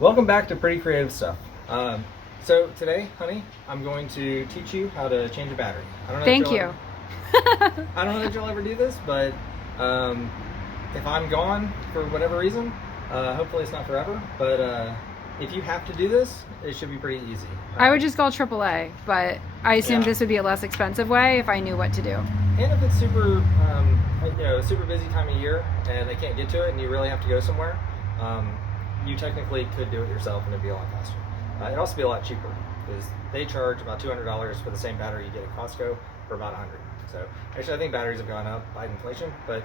Welcome back to Pretty Creative Stuff. So today, honey, I'm going to teach you how to change a battery. I don't know Thank if you'll you. I don't know if you'll ever do this, but if I'm gone for whatever reason, hopefully it's not forever, but if you have to do this, it should be pretty easy. I would just call AAA, but I assumed Yeah. this would be a less expensive way if I knew what to do. And if it's super, a super busy time of year and they can't get to it and you really have to go somewhere, you technically could do it yourself and it'd be a lot faster. It'd also be a lot cheaper because they charge about $200 for the same battery you get at Costco for about $100. So actually, I think batteries have gone up by inflation, but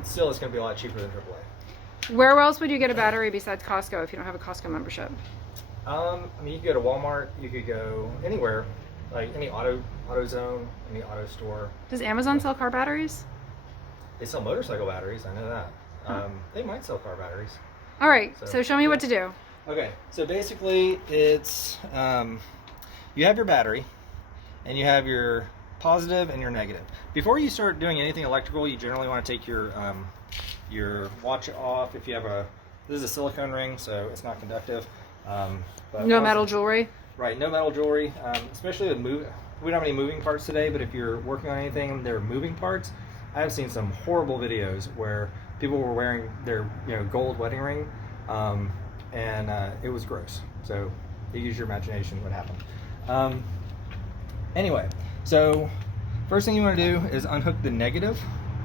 it's going to be a lot cheaper than AAA. Where else would you get a battery besides Costco if you don't have a Costco membership? I mean, you could go to Walmart, you could go anywhere, like any AutoZone, any auto store. Does Amazon sell car batteries? They sell motorcycle batteries, I know that. They might sell car batteries. All right, so show me what to do. Okay, so basically it's, you have your battery and you have your positive and your negative. Before you start doing anything electrical, you generally want to take your watch off. If you have this is a silicone ring, so it's not conductive. But No metal jewelry? Right, no metal jewelry, especially with we don't have any moving parts today, but if you're working on anything, there are moving parts. I have seen some horrible videos where people were wearing their gold wedding ring, and it was gross. So you use your imagination what happened. Anyway, so first thing you want to do is unhook the negative.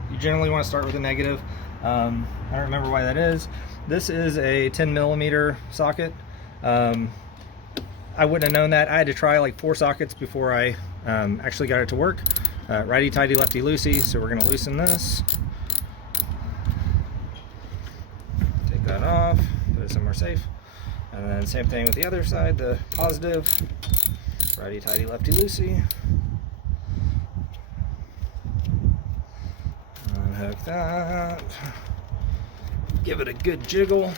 You generally want to start with the negative. I don't remember why that is. This is a 10 millimeter socket. I wouldn't have known that. I had to try like 4 sockets before I actually got it to work. Righty tighty, lefty loosey. So we're going to loosen this. Take that off. Put it somewhere safe. And then same thing with the other side, the positive. Righty tighty, lefty loosey. Unhook that. Give it a good jiggle.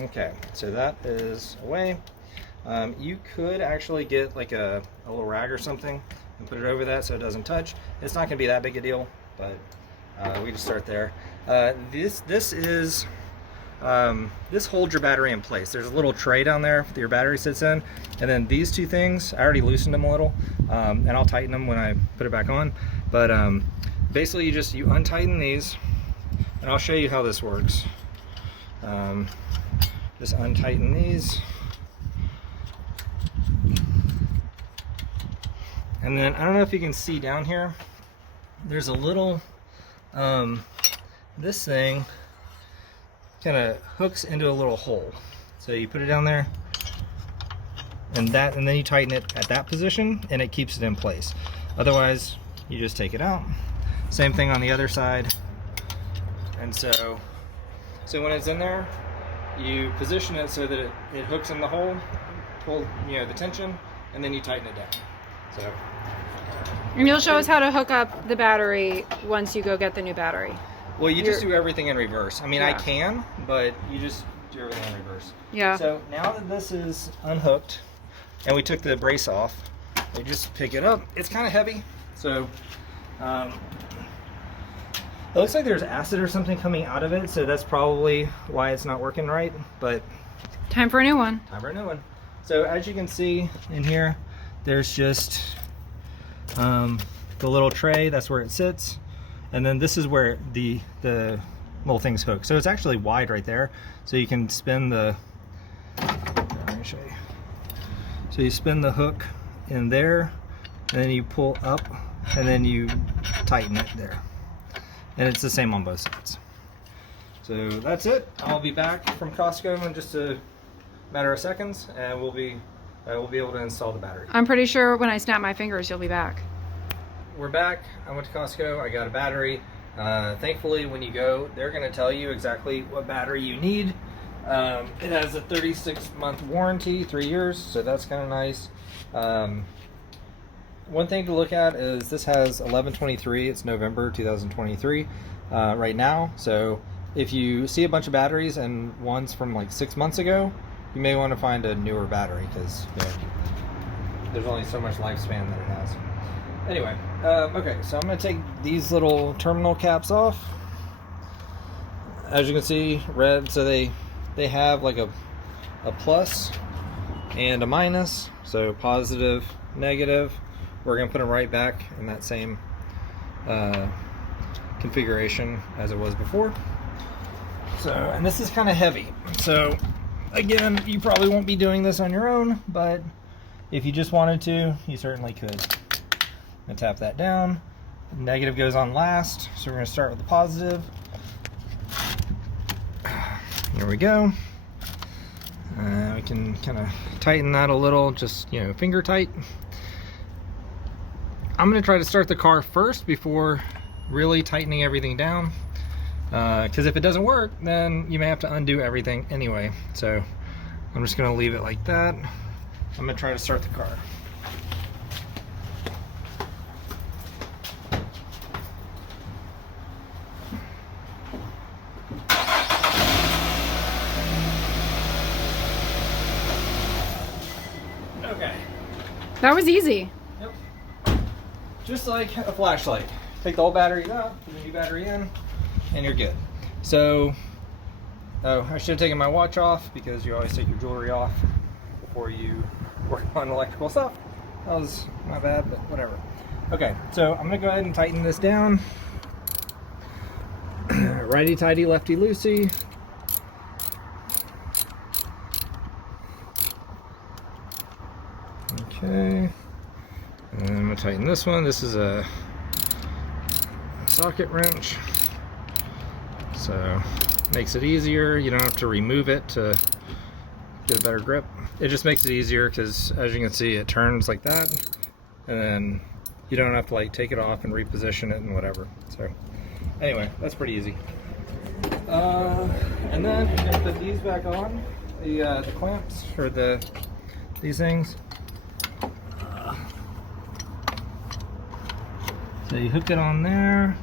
Okay, so that is away. You could actually get like a little rag or something and put it over that so it doesn't touch. It's not going to be that big a deal, but we just start there. This holds your battery in place. There's a little tray down there that your battery sits in, and then these two things, I already loosened them a little, and I'll tighten them when I put it back on. But basically, you untighten these, and I'll show you how this works. Just untighten these, and then I don't know if you can see down here, there's a little this thing kind of hooks into a little hole, so you put it down there and then you tighten it at that position and it keeps it in place. Otherwise you just take it out. Same thing on the other side. And so when it's in there, you position it so that it hooks in the hole, pull the tension, and then you tighten it down. So, And you'll show us how to hook up the battery once you go get the new battery. well, you just do everything in reverse. I mean, I Yeah. can, but you just do everything in reverse. Yeah. So now that this is unhooked, and we took the brace off, you just pick it up. It's kind of heavy, so it looks like there's acid or something coming out of it, so that's probably why it's not working right, but Time for a new one. time for a new one. So as you can see in here, there's just the little tray, that's where it sits, and then this is where the little thing's hooked. So it's actually wide right there, so you can spin the, let me show you. So you spin the hook in there, and then you pull up, and then you tighten it there. And it's the same on both sides. So that's it. I'll be back from Costco in just a matter of seconds, and we'll be able to install the battery. I'm pretty sure when I snap my fingers, you'll be back. We're back. I went to Costco. I got a battery. Thankfully, when you go, they're going to tell you exactly what battery you need. It has a 36-month warranty, 3 years, so that's kind of nice. One thing to look at is this has 11/23. It's November 2023 right now. So if you see a bunch of batteries and ones from like 6 months ago, you may want to find a newer battery because there's only so much lifespan that it has. Anyway, okay, so I'm going to take these little terminal caps off. as you can see, red. So they have like a plus and a minus. So positive, negative. We're gonna put them right back in that same configuration as it was before. So, and this is kind of heavy. So again, you probably won't be doing this on your own, but if you just wanted to, you certainly could. And tap that down. Negative goes on last, so we're going to start with the positive. Here we go. We can kind of tighten that a little, just, you know, finger tight. I'm going to try to start the car first before really tightening everything down, because if it doesn't work, then you may have to undo everything anyway. So I'm just going to leave it like that. I'm going to try to start the car. Okay. That was easy. Yep. Just like a flashlight. Take the old battery out, put the new battery in, and you're good. So, oh, I should have taken my watch off, because you always take your jewelry off before you work on electrical stuff. That was my bad, but whatever. Okay, so I'm gonna go ahead and tighten this down. Righty tighty, lefty loosey. Okay, and then I'm gonna tighten this one. This is a socket wrench, so makes it easier. You don't have to remove it to get a better grip. It just makes it easier because, as you can see, it turns like that, and then you don't have to like take it off and reposition it and whatever. So anyway, that's pretty easy. And then I'm gonna put these back on, the clamps, or these things. So you hook it on there.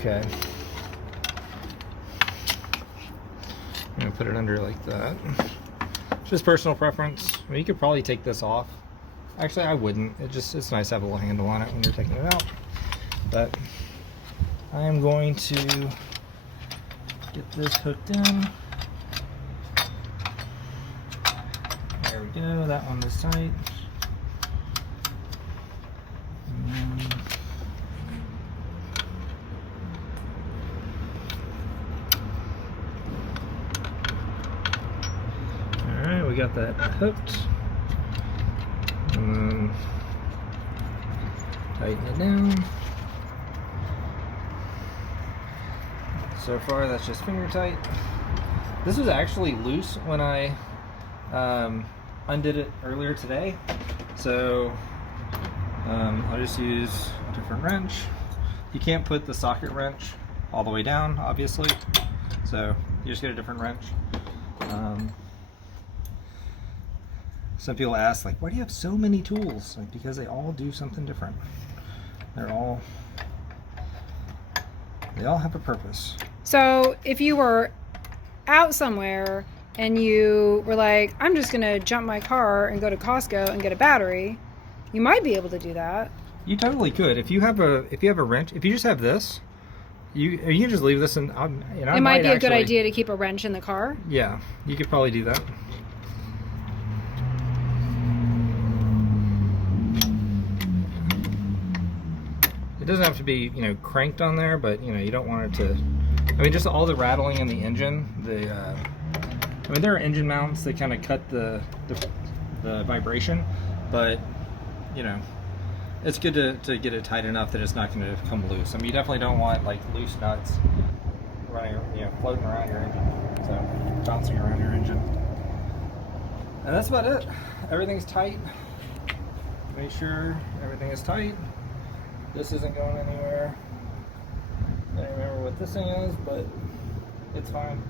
Okay. I'm gonna put it under like that. Just personal preference. I mean, you could probably take this off. Actually, I wouldn't. It's nice to have a little handle on it when you're taking it out. But I am going to get this hooked in. There we go. That one is tight. Alright, we got that hooked. And then tighten it down. So far that's just finger tight. This was actually loose when I undid it earlier today. So I'll just use a different wrench. You can't put the socket wrench all the way down, obviously. So you just get a different wrench. Some people ask, like, why do you have so many tools? Like, because they all do something different. They all have a purpose. So if you were out somewhere and you were like, I'm just gonna jump my car and go to Costco and get a battery, you might be able to do that. You totally could. If you have a wrench, if you just have this, you can just leave this in. It might be a good idea to keep a wrench in the car. Yeah, you could probably do that. It doesn't have to be, you know, cranked on there, but you know, you don't want it to. I mean, just all the rattling in the engine. I mean, there are engine mounts that kind of cut the vibration, but you know, it's good to get it tight enough that it's not going to come loose. I mean, you definitely don't want like loose nuts running, you know, floating around your engine, so bouncing around your engine. And that's about it. Everything's tight. Make sure everything is tight. This isn't going anywhere. I don't remember what this thing is, but it's fine.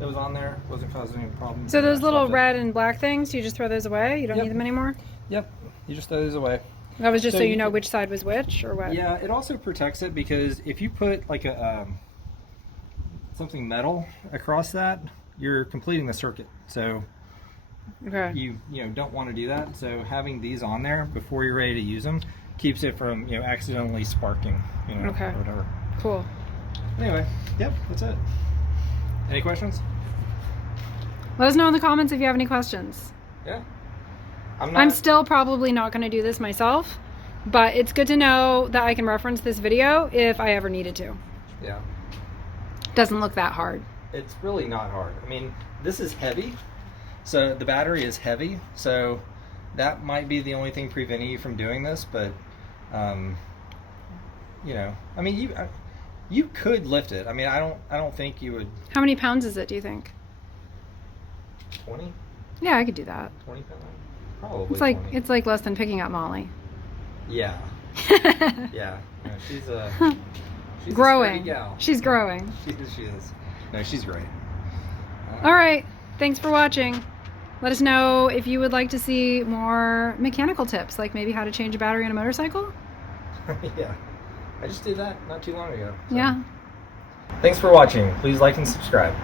It was on there. Wasn't causing any problems. So those little red and black things, you just throw those away? You don't need them anymore? Yep. You just throw those away. That was just so you know which side was which, or what? Yeah, it also protects it, because if you put like a something metal across that, you're completing the circuit. So okay. you know don't want to do that. So having these on there before you're ready to use them keeps it from, you know, accidentally sparking, you know, Okay. or whatever. Cool. Anyway, yep, that's it. Any questions? Let us know in the comments if you have any questions. Yeah. I'm still probably not going to do this myself, but it's good to know that I can reference this video if I ever needed to. Yeah. Doesn't look that hard. It's really not hard. I mean, this is heavy, so the battery is heavy, so that might be the only thing preventing you from doing this. But, you know, I mean, you could lift it. I mean, I don't think you would. How many pounds is it, do you think? 20 Yeah, I could do that. pounds, probably. It's like 20. it's like less than picking up Molly. Yeah. Yeah. No, she's a sturdy Growing. gal. She's growing. She is. No, she's great. All right. Thanks for watching. Let us know if you would like to see more mechanical tips, like maybe how to change a battery on a motorcycle. Yeah. I just did that not too long ago. So. Yeah. Thanks for watching. Please like and subscribe.